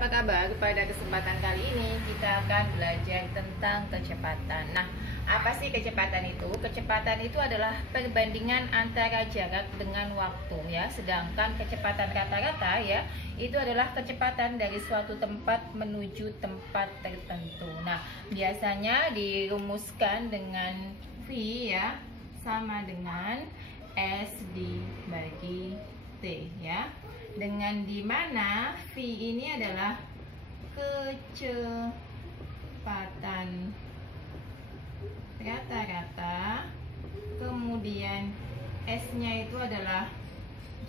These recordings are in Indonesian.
apa kabar? Pada kesempatan kali ini kita akan belajar tentang kecepatan. Nah, apa sih kecepatan itu? Kecepatan itu adalah perbandingan antara jarak dengan waktu ya. Sedangkan kecepatan rata-rata ya, itu adalah kecepatan dari suatu tempat menuju tempat tertentu. Nah, biasanya dirumuskan dengan V ya, sama dengan S dibagi T ya. Dengan dimana V ini adalah kecepatan rata-rata, kemudian S-nya itu adalah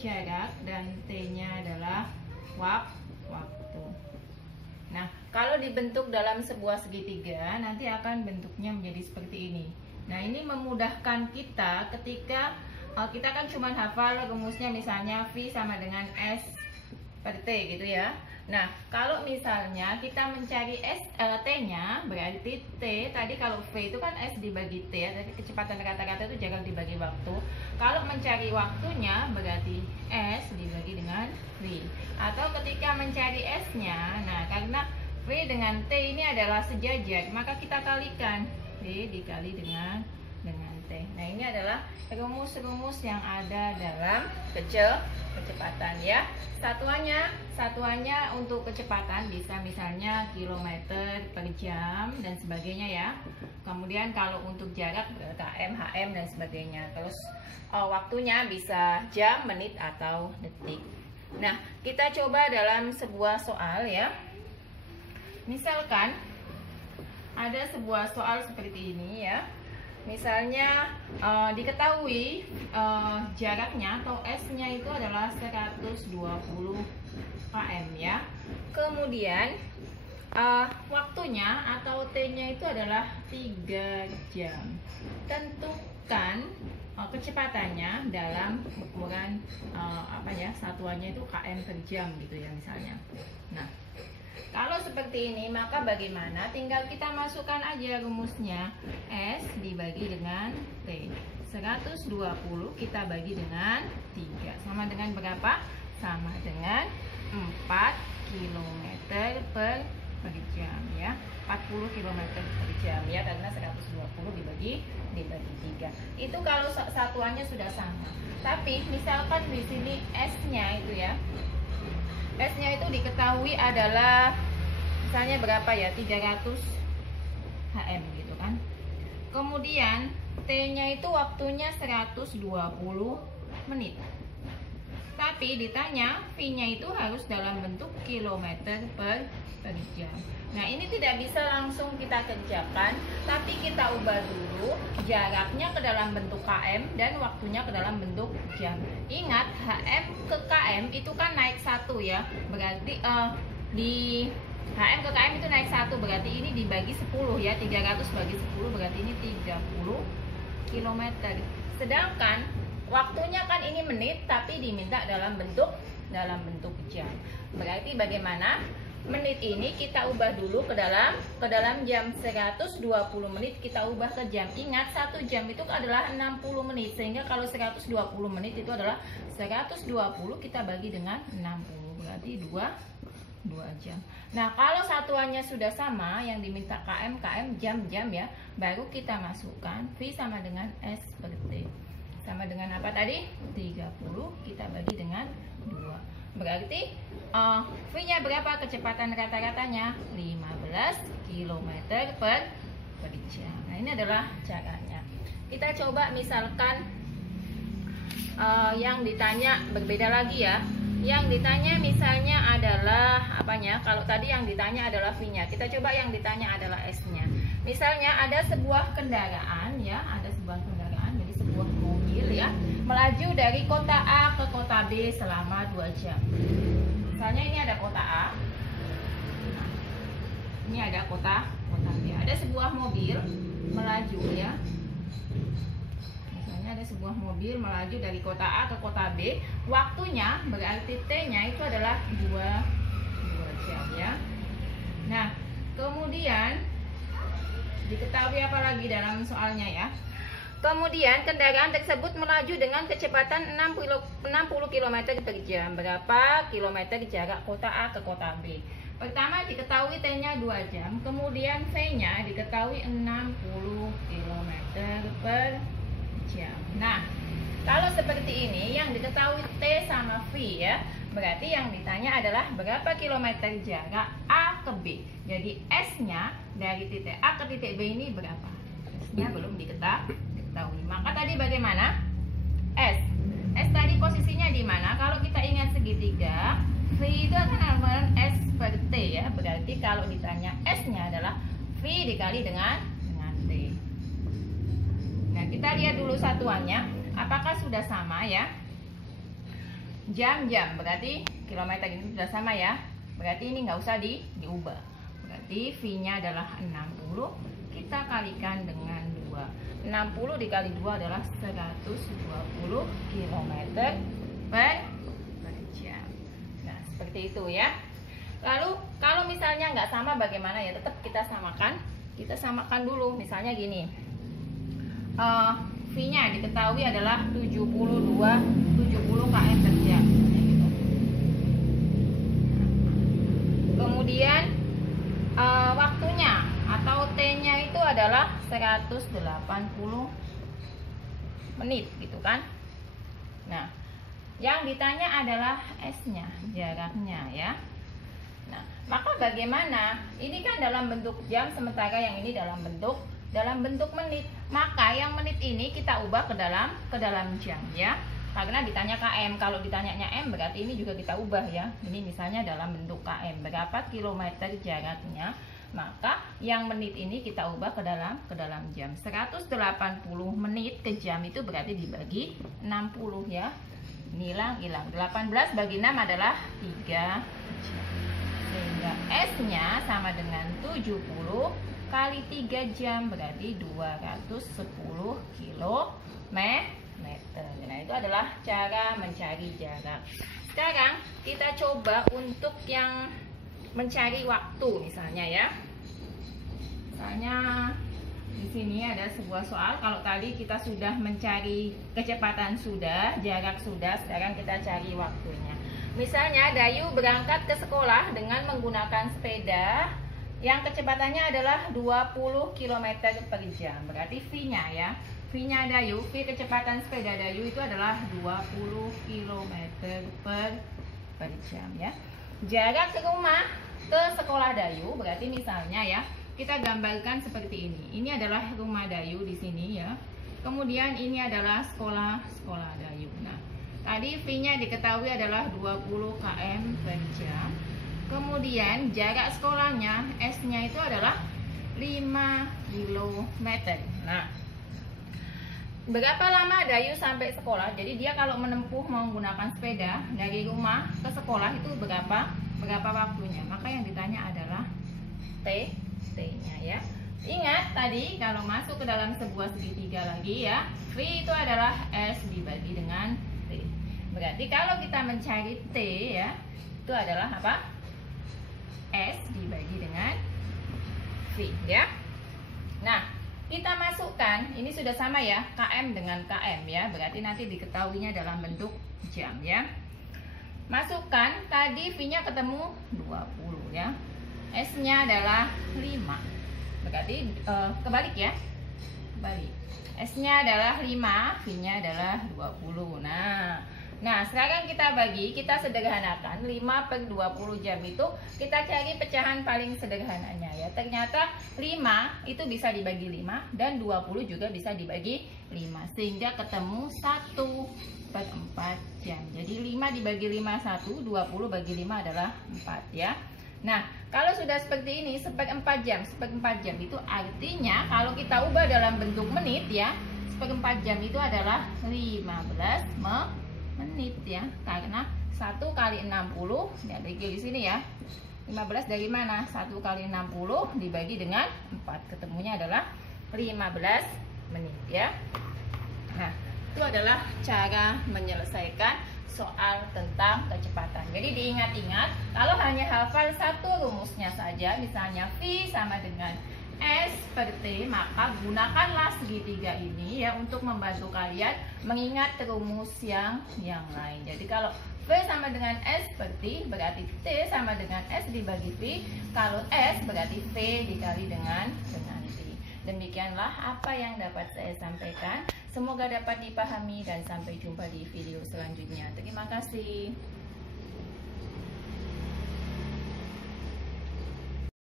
jarak dan T-nya adalah waktu. Nah, kalau dibentuk dalam sebuah segitiga, nanti akan bentuknya menjadi seperti ini. Nah, ini memudahkan kita ketika kita kan cuma hafal rumusnya, misalnya V sama dengan S per T gitu ya. Nah, kalau misalnya kita mencari T-nya, berarti T tadi, kalau V itu kan S dibagi T ya, jadi kecepatan rata-rata itu jarak dibagi waktu. Kalau mencari waktunya berarti S dibagi dengan V. Atau ketika mencari S-nya, nah karena V dengan T ini adalah sejajar, maka kita kalikan V dikali dengan T. Nah, ini adalah rumus-rumus yang ada dalam kecepatan ya. Satuannya untuk kecepatan bisa misalnya kilometer per jam dan sebagainya ya. Kemudian kalau untuk jarak km, hm dan sebagainya. Terus waktunya bisa jam, menit atau detik. Nah, kita coba dalam sebuah soal ya. Misalkan ada sebuah soal seperti ini ya. Misalnya diketahui jaraknya atau S-nya itu adalah 120 km ya. Kemudian waktunya atau T-nya itu adalah 3 jam. Tentukan kecepatannya dalam ukuran satuannya itu km per jam gitu ya misalnya. Nah, kalau seperti ini, maka bagaimana? Tinggal kita masukkan aja rumusnya. S dibagi dengan T. 120 kita bagi dengan 3. Sama dengan berapa? Sama dengan 4 km per jam ya. 40 km per jam ya, karena 120 dibagi 3. Itu kalau satuannya sudah sama. Tapi misalkan di sini S-nya itu ya. S-nya itu diketahui adalah misalnya berapa ya, 300 hm gitu kan. Kemudian T-nya itu waktunya 120 menit. Tapi ditanya V-nya itu harus dalam bentuk kilometer per jam. Nah, ini tidak bisa langsung kita kerjakan, tapi kita ubah dulu jaraknya ke dalam bentuk km dan waktunya ke dalam bentuk jam. Ingat, hm ke km itu kan naik 1 ya. Berarti di hm ke km itu naik 1, berarti ini dibagi 10 ya. 300 bagi 10 berarti ini 30 km. Sedangkan waktunya kan ini menit, tapi diminta dalam bentuk jam. Berarti bagaimana? Menit ini kita ubah dulu ke dalam jam. 120 menit kita ubah ke jam. Ingat, 1 jam itu adalah 60 menit. Sehingga kalau 120 menit itu adalah 120 kita bagi dengan 60. Berarti 2 jam. Nah, kalau satuannya sudah sama, yang diminta km, jam ya, baru kita masukkan V sama dengan S per T. Sama dengan apa tadi? 30 kita bagi dengan 2. Berarti V-nya berapa kecepatan rata-ratanya? 15 km per jam. Nah, ini adalah caranya. Kita coba misalkan yang ditanya berbeda lagi ya. Yang ditanya misalnya adalah apanya? Kalau tadi yang ditanya adalah V-nya, kita coba yang ditanya adalah S-nya. Misalnya ada sebuah kendaraan ya, jadi sebuah mobil ya, melaju dari kota A ke kota B selama 2 jam. Misalnya ini ada kota A, nah, ini ada kota B. Ada sebuah mobil melaju ya. Misalnya ada sebuah mobil melaju dari kota A ke kota B. Waktunya berarti T-nya itu adalah 2 jam ya. Nah, kemudian diketahui apa lagi dalam soalnya ya? Kemudian kendaraan tersebut melaju dengan kecepatan 60 km per jam. Berapa kilometer jarak kota A ke kota B? Pertama diketahui T-nya 2 jam, kemudian V-nya diketahui 60 km per jam. Nah, kalau seperti ini yang diketahui T sama V ya, berarti yang ditanya adalah berapa kilometer jarak A ke B. Jadi S-nya dari titik A ke titik B ini berapa? S-nya belum diketahui. Maka tadi bagaimana? S tadi posisinya di mana? Kalau kita ingat segitiga, V itu akan sama S per T ya. Berarti kalau ditanya S-nya adalah V dikali dengan T. Nah, kita lihat dulu satuannya. Apakah sudah sama ya? Jam-jam, berarti kilometer ini sudah sama ya. Berarti ini nggak usah diubah. Berarti V-nya adalah 60. Kita kalikan dengan 2. 60 dikali 2 adalah 120 km per jam. Nah, seperti itu ya. Lalu kalau misalnya nggak sama bagaimana ya? Tetap kita samakan. Kita samakan dulu. Misalnya gini. V-nya diketahui adalah 70 km per jam. Kemudian waktunya atau T-nya itu adalah 180 menit gitu kan. Nah, yang ditanya adalah S-nya, jaraknya ya. Nah, maka bagaimana? Ini kan dalam bentuk jam, sementara yang ini dalam bentuk menit. Maka yang menit ini kita ubah ke dalam jam ya. Karena ditanya km, kalau ditanyanya m berarti ini juga kita ubah ya. Ini misalnya dalam bentuk km, berapa kilometer jaraknya? Maka yang menit ini kita ubah ke dalam jam. 180 menit ke jam itu berarti dibagi 60 ya. Hilang. 18 bagi 6 adalah 3 jam. Sehingga S-nya sama dengan 70 kali 3 jam berarti 210 km. Nah, itu adalah cara mencari jarak. Sekarang kita coba untuk yang mencari waktu misalnya ya. Misalnya di sini ada sebuah soal. Kalau tadi kita sudah mencari kecepatan sudah, jarak sudah, sekarang kita cari waktunya. Misalnya Dayu berangkat ke sekolah dengan menggunakan sepeda yang kecepatannya adalah 20 km per jam. Berarti V-nya ya. V-nya Dayu, V kecepatan sepeda Dayu itu adalah 20 km per jam ya. Jarak ke rumah ke sekolah Dayu berarti misalnya ya, kita gambarkan seperti ini. Ini adalah rumah Dayu di sini ya. Kemudian ini adalah sekolah Dayu. Nah, tadi V-nya diketahui adalah 20 km per jam. Kemudian jarak sekolahnya S-nya itu adalah 5 km. Nah, berapa lama Dayu sampai sekolah? Jadi dia kalau menempuh menggunakan sepeda dari rumah ke sekolah itu berapa waktunya? Maka yang ditanya adalah T-nya ya. Ingat tadi kalau masuk ke dalam sebuah segitiga lagi ya, V itu adalah S dibagi dengan T. Berarti kalau kita mencari T ya, itu adalah apa? S dibagi dengan V ya. Nah, kita masukkan, ini sudah sama ya, km dengan km ya. Berarti nanti diketahuinya dalam bentuk jam ya. Masukkan, tadi V-nya ketemu 20 ya. S-nya adalah 5. Berarti kebalik ya. Kebalik. S-nya adalah 5, V-nya adalah 20. Nah, sekarang kita bagi, kita sederhanakan 5 per 20 jam itu kita cari pecahan paling sederhananya ya. Ternyata 5 itu bisa dibagi 5 dan 20 juga bisa dibagi 5. Sehingga ketemu 1 per 4 jam. Jadi 5 dibagi 5 1, 20 bagi 5 adalah 4 ya. Nah, kalau sudah seperti ini, seperempat jam itu artinya kalau kita ubah dalam bentuk menit ya, seperempat jam itu adalah 15 menit ya, karena 1 kali 60 ya, di sini ya. 15 dari mana? 1 kali 60 dibagi dengan 4, ketemunya adalah 15 menit ya. Nah, itu adalah cara menyelesaikan soal tentang kecepatan. Jadi diingat-ingat, kalau hanya hafal satu rumusnya saja, misalnya V sama dengan S per T, maka gunakanlah segitiga ini ya untuk membantu kalian mengingat rumus yang lain. Jadi kalau V sama dengan S per T, berarti T sama dengan S dibagi V. Kalau S berarti V dikali dengan T. Demikianlah apa yang dapat saya sampaikan. Semoga dapat dipahami dan sampai jumpa di video selanjutnya. Terima kasih.